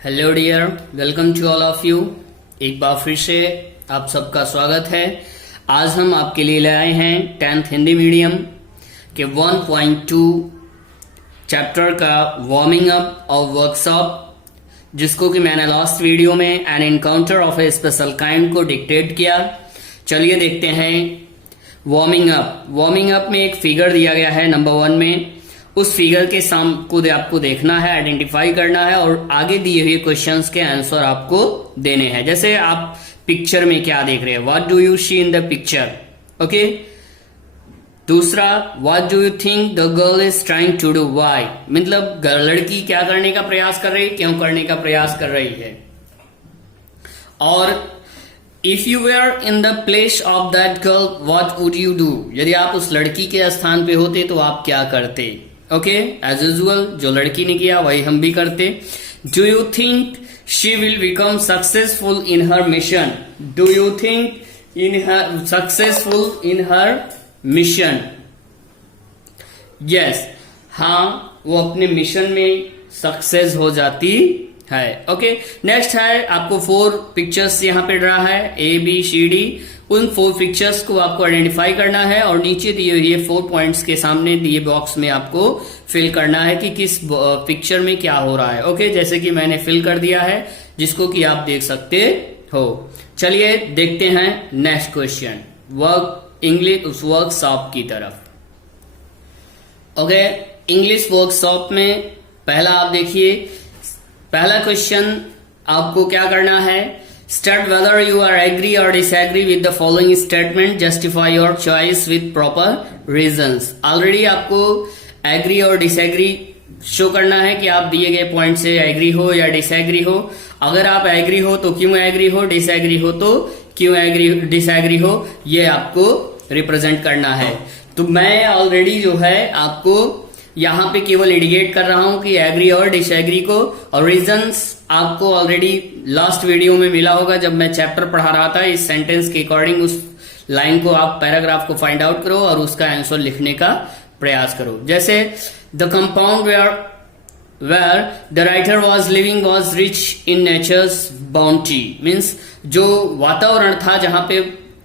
Hello dear, welcome to all of you. एक बार फिर से आप सबका स्वागत है। आज हम आपके लिए लाए हैं 10th हिंदी मीडियम के 1.2 चैप्टर का वार्मिंग अप और वर्कशॉप, जिसको कि मैंने लास्ट वीडियो में N encounter of A special kind को डिक्टेट किया। चलिए देखते हैं वार्मिंग अप। वार्मिंग अप में एक फिगर दिया गया है नंबर 1 में। उस फिगर के को आपको देखना है, आइडेंटिफाई करना है और आगे दिए हुए क्वेश्चंस के आंसर आपको देने हैं। जैसे आप पिक्चर में क्या देख रहे हैं, what do you see in the picture. Okay. दूसरा, what do you think the girl is trying to do, why, मतलब लड़की क्या करने का प्रयास कर रही है, क्यों करने का प्रयास कर रही है। और if you were in the place of that girl what would you do, यदि आप उस लड़की के स्थान पे होते तो आप क्या करते। ओके, एज यूजुअल जो लड़की ने किया वही हम भी करते। Do you think she will become successful in her mission, do you think in her successful in her mission. Yes, हाँ, वो अपने मिशन में सक्सेस हो जाती है। ओके, नेक्स्ट है आपको 4 पिक्चर्स यहाँ पे ड्रा है, ABCD। उन 4 पिक्चर्स को आपको आइडेंटिफाई करना है और नीचे दिए हुए 4 पॉइंट्स के सामने दिए बॉक्स में आपको फिल करना है कि किस पिक्चर में क्या हो रहा है। ओके, जैसे कि मैंने फिल कर दिया है, जिसको कि आप देख सकते हो। चलिए देखते हैं नेक्स्ट क्वेश्चन, इंग्लिश वर्कशॉप की तरफ। ओके, इंग्लिश वर्कशॉप में पहला आप देखिए, पहला क्वेश्चन आपको क्या करना है, state whether you are agree और disagree with the following statement, justify your choice with proper reasons. Already आपको एग्री और डिसएग्री शो करना है कि आप दिए गए पॉइंट से एग्री हो या डिसएग्री हो। अगर आप एग्री हो तो क्यों एग्री हो, डिसएग्री हो तो क्यों डिसएग्री हो, ये आपको रिप्रेजेंट करना है। तो मैं ऑलरेडी जो है आपको यहां पे केवल इंडिकेट कर रहा हूं कि एग्री और डिसएग्री को, और रीजंस आपको ऑलरेडी लास्ट वीडियो में मिला होगा जब मैं चैप्टर पढ़ा रहा था। इस सेंटेंस के अकॉर्डिंग उस लाइन को, आप पैराग्राफ को फाइंड आउट करो और उसका आंसर लिखने का प्रयास करो। जैसे the compound where the writer was living was rich in nature's bounty, means जो वातावरण था जहां पे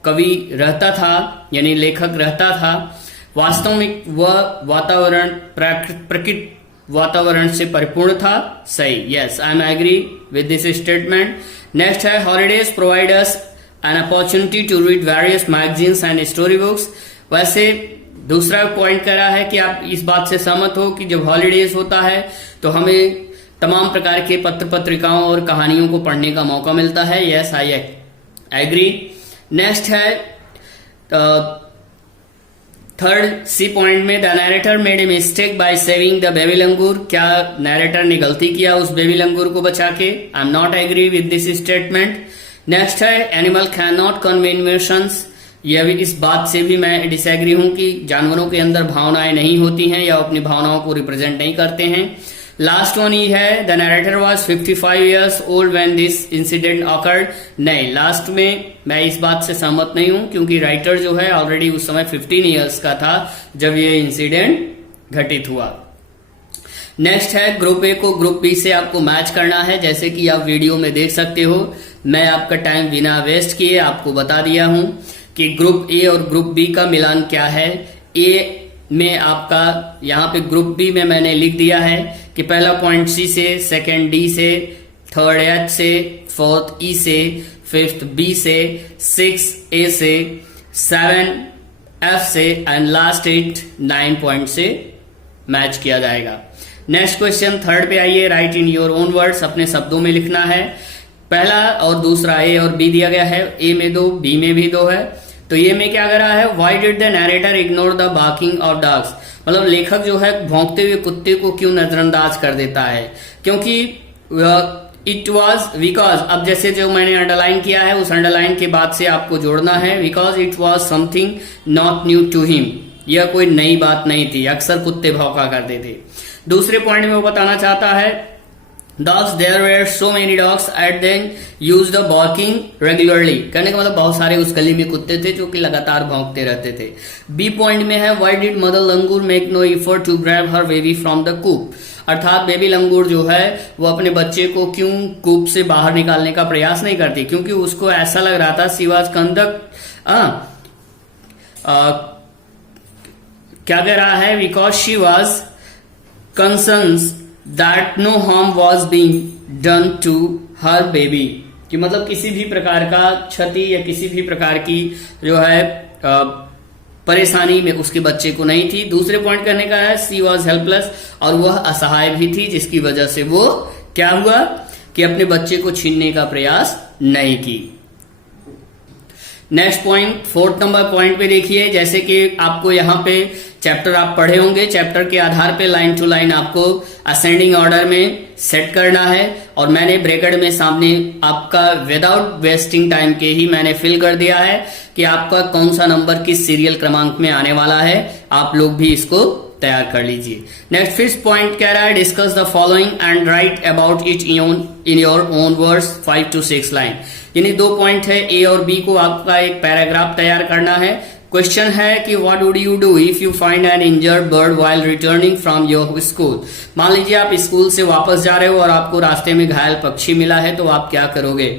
कवि रहता था, यानी लेखक रहता था, वास्तव में वह वातावरण प्रकृति वातावरण से परिपूर्ण था। सही, yes, I am agree with this statement. Next है, holidays provide us an opportunity to read various magazines and story books. वैसे दूसरा पॉइंट करा है कि आप इस बात से सहमत हो कि जब हॉलीडेज होता है तो हमें तमाम प्रकार के पत्र पत्रिकाओं और कहानियों को पढ़ने का मौका मिलता है। Yes, I agree. नेक्स्ट है थर्ड सी पॉइंट में, the narrator made a mistake by saving the baby langur. क्या नैरेटर ने गलती किया उस बेबी लंगूर को बचा के। I am not agree with this statement. Next है, animal can not convey emotions. यह भी, इस बात से भी मैं डिसएग्री हूं कि जानवरों के अंदर भावनाएं नहीं होती हैं या अपनी भावनाओं को रिप्रेजेंट नहीं करते हैं। लास्ट वन ही है, the narrator was 55 years old when this incident occurred। नहीं, लास्ट में मैं इस बात से सहमत नहीं हूं क्योंकि राइटर जो है ऑलरेडी उस समय 15 years का था जब ये इंसिडेंट घटित हुआ। नेक्स्ट है, ग्रुप ए को ग्रुप बी से आपको मैच करना है। जैसे कि आप वीडियो में देख सकते हो, मैं आपका टाइम बिना वेस्ट किए आपको बता दिया हूं कि ग्रुप ए और ग्रुप बी का मिलान क्या है। ए में आपका यहां पे ग्रुप बी में मैंने लिख दिया है कि पहला पॉइंट सी से, सेकंड डी से, थर्ड एच से, फोर्थ ई से, फिफ्थ बी से, 6 ए से, 7 एफ से एंड लास्ट 8 9 पॉइंट से मैच किया जाएगा। नेक्स्ट क्वेश्चन थर्ड पे आइए, right in your own words, अपने शब्दों में लिखना है। पहला और दूसरा ए और बी दिया गया है, ए में 2, बी में भी 2 है। तो ये में क्या करा है, why did the narrator ignore the barking of dogs, मतलब लेखक जो है भौंकते हुए कुत्ते को क्यों नजरअंदाज कर देता है। क्योंकि इट वॉज बिकॉज, अब जैसे जो मैंने अंडरलाइन किया है उस अंडरलाइन के बाद से आपको जोड़ना है, because it was something not new to him, यह कोई नई बात नहीं थी, अक्सर कुत्ते भौंका करते थे। दूसरे पॉइंट में वो बताना चाहता है dogs, there were so many dogs at then use the barking regularly. कहने का मतलब बहुत सारे उस गली में कुत्ते थे जो कि लगातार भौंकते रहते थे। बी पॉइंट में है why did mother langur make no effort to grab her baby from the coop. अर्थात बेबी लंगूर जो है वो अपने बच्चे को क्यों कूप से बाहर निकालने का प्रयास नहीं करती, क्योंकि उसको ऐसा लग रहा था शी वाज क्या कह रहा है, because she was concern that no harm was being done to her baby, कि मतलब किसी भी प्रकार का क्षति या किसी भी प्रकार की जो है परेशानी में उसके बच्चे को नहीं थी। दूसरे पॉइंट करने का है सी वॉज हेल्पलेस, और वह असहाय भी थी, जिसकी वजह से वो क्या हुआ कि अपने बच्चे को छीनने का प्रयास नहीं की। Next point, fourth number point पे देखिए, जैसे कि आपको यहाँ पे चैप्टर आप पढ़े होंगे, चैप्टर के आधार पे लाइन टू लाइन आपको असेंडिंग ऑर्डर में सेट करना है, और मैंने ब्रैकेट में सामने आपका विदाउट वेस्टिंग टाइम के ही मैंने फिल कर दिया है कि आपका कौन सा नंबर किस सीरियल क्रमांक में आने वाला है। आप लोग भी इसको तैयार कर लीजिए। नेक्स्ट फिफ्थ पॉइंट कह रहा है discuss the following and right about it in your own words 5 to 6 line. यानी 2 पॉइंट है, ए और बी को आपका एक पैराग्राफ तैयार करना है। क्वेश्चन है कि what would you do if you find N injured bird while returning from your school. मान लीजिए आप स्कूल से वापस जा रहे हो और आपको रास्ते में घायल पक्षी मिला है, तो आप क्या करोगे।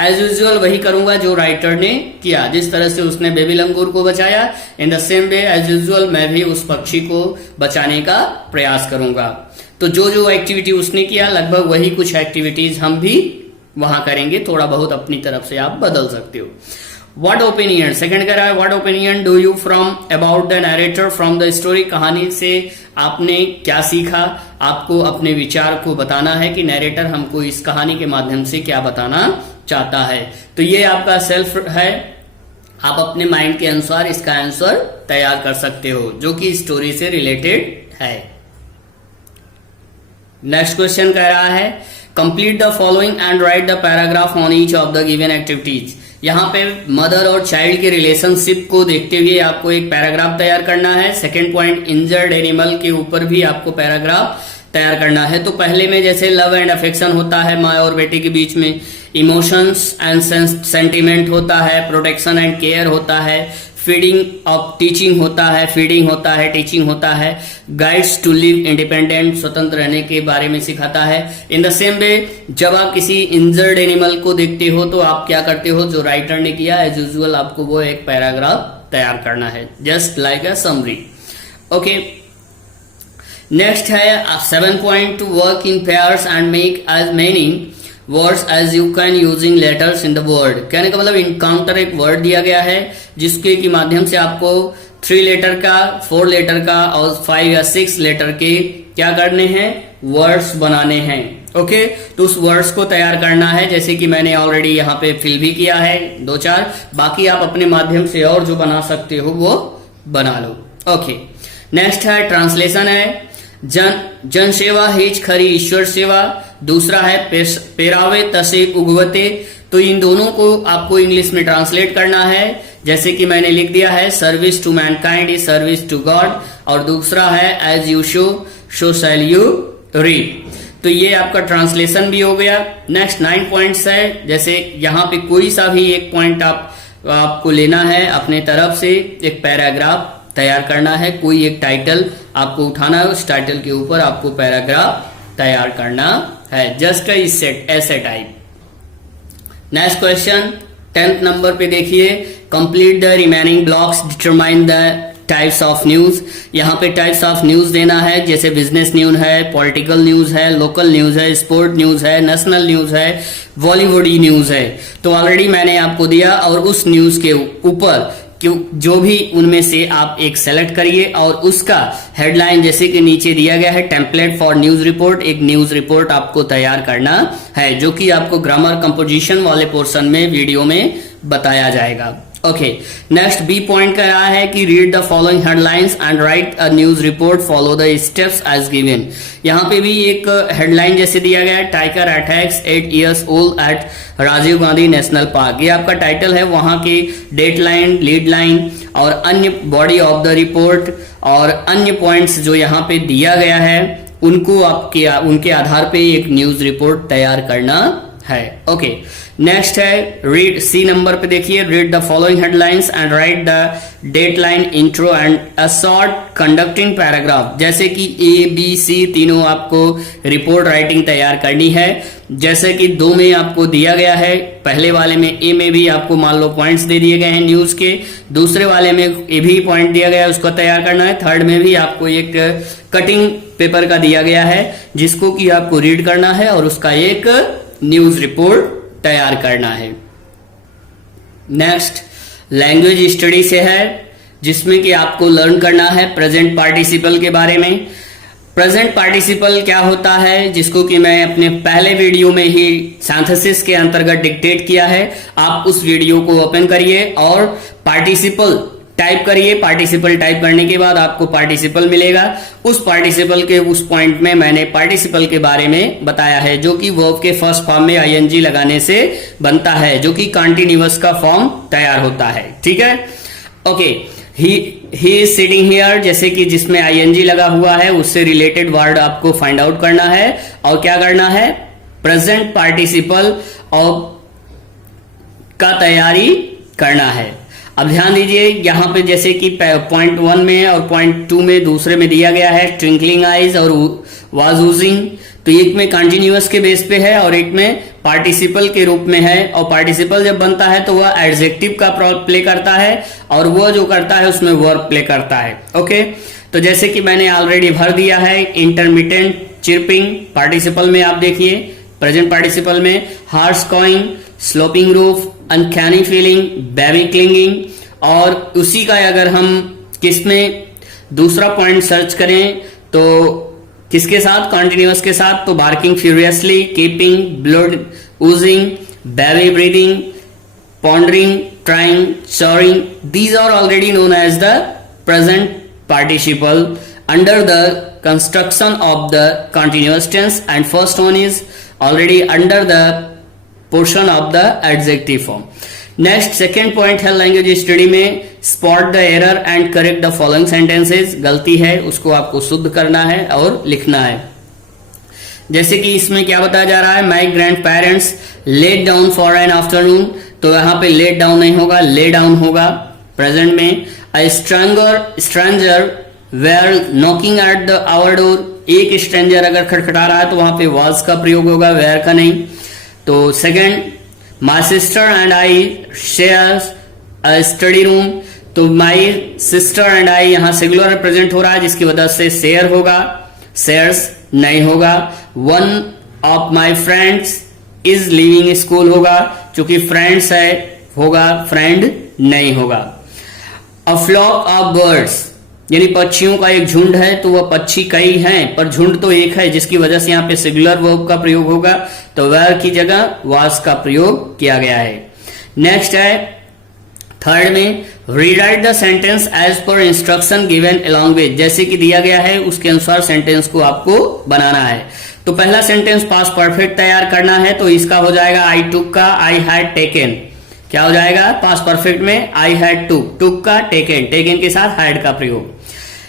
एज यूजुअल वही करूंगा जो राइटर ने किया, जिस तरह से उसने बेबी लंगूर को बचाया, in the same way as usual मैं भी उस पक्षी को बचाने का प्रयास करूंगा। तो जो जो एक्टिविटी उसने किया लगभग वही कुछ एक्टिविटीज हम भी वहां करेंगे, थोड़ा बहुत अपनी तरफ से आप बदल सकते हो। व्हाट ओपिनियन, सेकंड कह रहा है what opinion do you from about the narrator from the story. कहानी से आपने क्या सीखा, आपको अपने विचार को बताना है कि नरेटर हमको इस कहानी के माध्यम से क्या बताना चाहता है। तो ये आपका सेल्फ है, आप अपने माइंड के अनुसार इसका आंसर तैयार कर सकते हो जो कि स्टोरी से रिलेटेड है। नेक्स्ट क्वेश्चन कह रहा है complete the following and write the paragraph on each of the given activities. यहाँ पे मदर और चाइल्ड के रिलेशनशिप को देखते हुए आपको एक पैराग्राफ तैयार करना है। सेकेंड पॉइंट इंजर्ड एनिमल के ऊपर भी आपको पैराग्राफ तैयार करना है। तो पहले में जैसे लव एंड अफेक्शन होता है माँ और बेटे के बीच में, इमोशंस एंड सेंटिमेंट होता है, प्रोटेक्शन एंड केयर होता है, फीडिंग ऑफ टीचिंग होता है, फीडिंग होता है, टीचिंग होता है, गाइड्स टू लिव इंडिपेंडेंट, स्वतंत्र रहने के बारे में सिखाता है। इन द सेम वे जब आप किसी इंजर्ड एनिमल को देखते हो तो आप क्या करते हो, जो राइटर ने किया एज यूजुअल आपको वो एक पैराग्राफ तैयार करना है, just like a summary. Okay, next है 7 point to work in pairs and make as many words as you can using letters in the word. कहने का मतलब इनकाउंटर एक वर्ड दिया गया है जिसके की माध्यम से आपको 3 लेटर का, 4 लेटर का और 5 या 6 लेटर के क्या करने हैं, वर्ड्स बनाने हैं। ओके, तो उस वर्ड्स को तैयार करना है, जैसे कि मैंने ऑलरेडी यहाँ पे फिल भी किया है 2-4, बाकी आप अपने माध्यम से और जो बना सकते हो वो बना लो। ओके, नेक्स्ट है ट्रांसलेशन है जन सेवा हिच खरी ईश्वर सेवा, दूसरा है पेरावे तसे उगवते। तो इन दोनों को आपको इंग्लिश में ट्रांसलेट करना है, जैसे कि मैंने लिख दिया है service to mankind is service to God, और दूसरा है as you sow shall you reap. तो ये आपका ट्रांसलेशन भी हो गया। नेक्स्ट 9 पॉइंट्स है, जैसे यहाँ पे कोई सा भी एक पॉइंट आपको लेना है, अपने तरफ से एक पैराग्राफ तैयार करना है, कोई एक टाइटल आपको उठाना है, उस टाइटल के ऊपर आपको पैराग्राफ तैयार करना है, जस्ट ऐसे type. Next question 10th number पे देखिए, complete the remaining blocks, determine the types of news. यहाँ पे टाइप्स ऑफ न्यूज देना है, जैसे बिजनेस न्यूज है, पॉलिटिकल न्यूज है, लोकल न्यूज है, स्पोर्ट न्यूज है, नेशनल न्यूज है, बॉलीवुडी न्यूज है। तो ऑलरेडी मैंने आपको दिया, और उस न्यूज के ऊपर जो भी उनमें से आप एक सेलेक्ट करिए और उसका हेडलाइन जैसे कि नीचे दिया गया है टेम्पलेट फॉर न्यूज रिपोर्ट, एक न्यूज रिपोर्ट आपको तैयार करना है, जो कि आपको ग्रामर कंपोजिशन वाले पोर्शन में वीडियो में बताया जाएगा। ओके, नेक्स्ट बी पॉइंट कह रहा है कि read the following headlines and write a news report, follow the steps as given. यहाँ पे भी एक हेडलाइन जैसे दिया गया है, tiger attacks 8 years old at Rajiv Gandhi National Park. ये आपका टाइटल है, वहां की डेट लाइन, लीड लाइन और अन्य बॉडी ऑफ द रिपोर्ट और अन्य पॉइंट्स जो यहाँ पे दिया गया है उनको उनके आधार पे एक न्यूज रिपोर्ट तैयार करना है। ओके, नेक्स्ट है रीड, सी नंबर पे देखिए, read the following headlines and write the date line, intro and a short conducting paragraph. जैसे कि ए बी सी तीनों आपको रिपोर्ट राइटिंग तैयार करनी है। जैसे कि 2 में आपको दिया गया है, पहले वाले में ए में भी आपको मान लो पॉइंट्स दे दिए गए हैं न्यूज के, दूसरे वाले में ए भी पॉइंट दिया गया है, उसको तैयार करना है, थर्ड में भी आपको एक कटिंग पेपर का दिया गया है जिसको कि आपको रीड करना है और उसका एक न्यूज रिपोर्ट तैयार करना है। नेक्स्ट लैंग्वेज स्टडी से है, जिसमें कि आपको लर्न करना है प्रेजेंट पार्टिसिपल के बारे में। प्रेजेंट पार्टिसिपल क्या होता है, जिसको कि मैं अपने पहले वीडियो में ही सिंथेसिस के अंतर्गत डिक्टेट किया है। आप उस वीडियो को ओपन करिए और पार्टिसिपल टाइप करिए। पार्टिसिपल टाइप करने के बाद आपको पार्टिसिपल मिलेगा। उस पार्टिसिपल के उस पॉइंट में मैंने पार्टिसिपल के बारे में बताया है, जो कि वर्ब के फर्स्ट फॉर्म में आईएनजी लगाने से बनता है, जो कि कॉन्टिन्यूअस का फॉर्म तैयार होता है। ठीक है, okay. He is sitting here, जैसे कि जिसमें आईएनजी लगा हुआ है उससे रिलेटेड वर्ड आपको फाइंड आउट करना है और क्या करना है, प्रेजेंट पार्टिसिपल और का तैयारी करना है। अब ध्यान दीजिए यहाँ पे, जैसे कि पॉइंट 1 में और पॉइंट 2 में दूसरे में दिया गया है ट्विंकलिंग आइज और वाज यूजिंग, तो एक में कंटिन्यूअस के बेस पे है और एक में पार्टिसिपल के रूप में है। और पार्टिसिपल जब बनता है तो वह एडजेक्टिव का प्ले करता है और वह जो करता है उसमें वर्ब प्ले करता है। ओके, तो जैसे कि मैंने ऑलरेडी भर दिया है, इंटरमिटेंट चिर्पिंग पार्टिसिपल में आप देखिए, प्रेजेंट पार्टिसिपल में harsh cawing, sloping roof, uncanny feeling, baby clinging. और उसी का अगर हम किसमें दूसरा पॉइंट सर्च करें तो किसके साथ, कॉन्टिन्यूअस के साथ, तो barking furiously, keeping, blood oozing, baby breathing, pondering, trying, soaring, these are already known as the present participle under the construction of the continuous tense, and first one is already under the portion of the adjective form. Next second point है language study में, spot the error and correct the following sentences। गलती है उसको आपको शुद्ध करना है और लिखना है। जैसे कि इसमें क्या बताया जा रहा है, my grandparents laid down for an afternoon, तो यहाँ पे लेट डाउन नहीं होगा, ले डाउन होगा प्रेजेंट में। A stranger were knocking at the our door, एक स्ट्रेंजर अगर खटखटा रहा है तो वहां पे वाज का प्रयोग होगा, वेयर का नहीं। तो second, my sister and I shares a study room, तो माई सिस्टर एंड आई यहाँ सिंगुलर रिप्रेजेंट हो रहा है जिसकी वजह से शेयर होगा, शेयर्स नहीं होगा। One of my friends is living school होगा, चूंकि फ्रेंड्स है होगा, फ्रेंड नहीं होगा। अ फ्लॉक ऑफ बर्ड्स, यानी पक्षियों का एक झुंड है, तो वह पक्षी कई हैं पर झुंड तो एक है, जिसकी वजह से यहाँ पे सिंगुलर वर्ब का प्रयोग होगा, तो वेयर की जगह वाज का प्रयोग किया गया है। नेक्स्ट है थर्ड में, rewrite the sentence as per instruction given along with, जैसे कि दिया गया है उसके अनुसार सेंटेंस को आपको बनाना है। तो पहला सेंटेंस पास्ट परफेक्ट तैयार करना है, तो इसका हो जाएगा आई टुक का आई हैड टेकन, क्या हो जाएगा पास्ट परफेक्ट में, आई हैड टुक, टुक का टेकन, टेकन के साथ हैड का प्रयोग।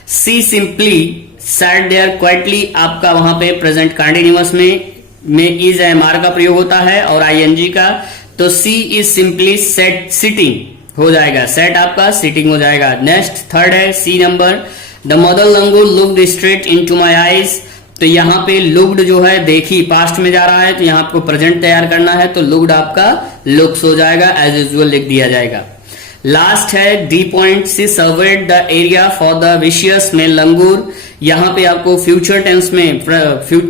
सी सिंपली सैट देयर क्वाइटली, आपका वहां पे प्रेजेंट कंटिन्यूअस में इज एमआर का प्रयोग होता है और आईएनजी का, तो सी इज सिंपली सेट सिटिंग हो जाएगा, सेट आपका सिटिंग हो जाएगा। नेक्स्ट थर्ड है C number, the mother langur looked straight into my eyes, तो यहाँ पे लुक्ड जो है देखी पास्ट में जा रहा है, तो यहाँ आपको प्रेजेंट तैयार करना है, तो लुक्ड आपका लुक्स हो जाएगा, एज यूजुअल लिख दिया जाएगा। लास्ट है D point, she served the area for the vicious male langur, यहाँ पे आपको फ्यूचर टेंस में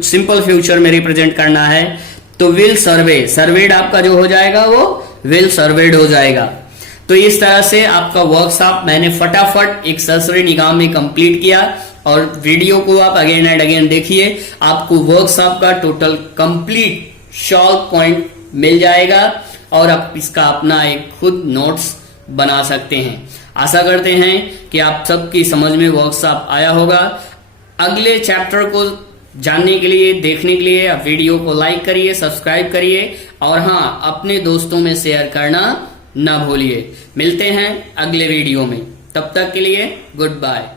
सिंपल फ्यूचर में रिप्रेजेंट करना है, तो विल सर्वे, सर्वेड आपका जो हो जाएगा वो विल सर्वेड हो जाएगा। तो इस तरह से आपका वर्कशॉप मैंने फटाफट एक सरसरी निगाह में कंप्लीट किया, और वीडियो को आप अगेन एंड अगेन देखिए, आपको वर्कशॉप का टोटल कंप्लीट सॉल्व पॉइंट मिल जाएगा और आप इसका अपना एक खुद नोट्स बना सकते हैं। आशा करते हैं कि आप सबकी समझ में वर्कशॉप आया होगा। अगले चैप्टर को जानने के लिए, देखने के लिए आप वीडियो को लाइक करिए, सब्सक्राइब करिए, और हाँ, अपने दोस्तों में शेयर करना ना भूलिए। मिलते हैं अगले वीडियो में, तब तक के लिए गुड बाय।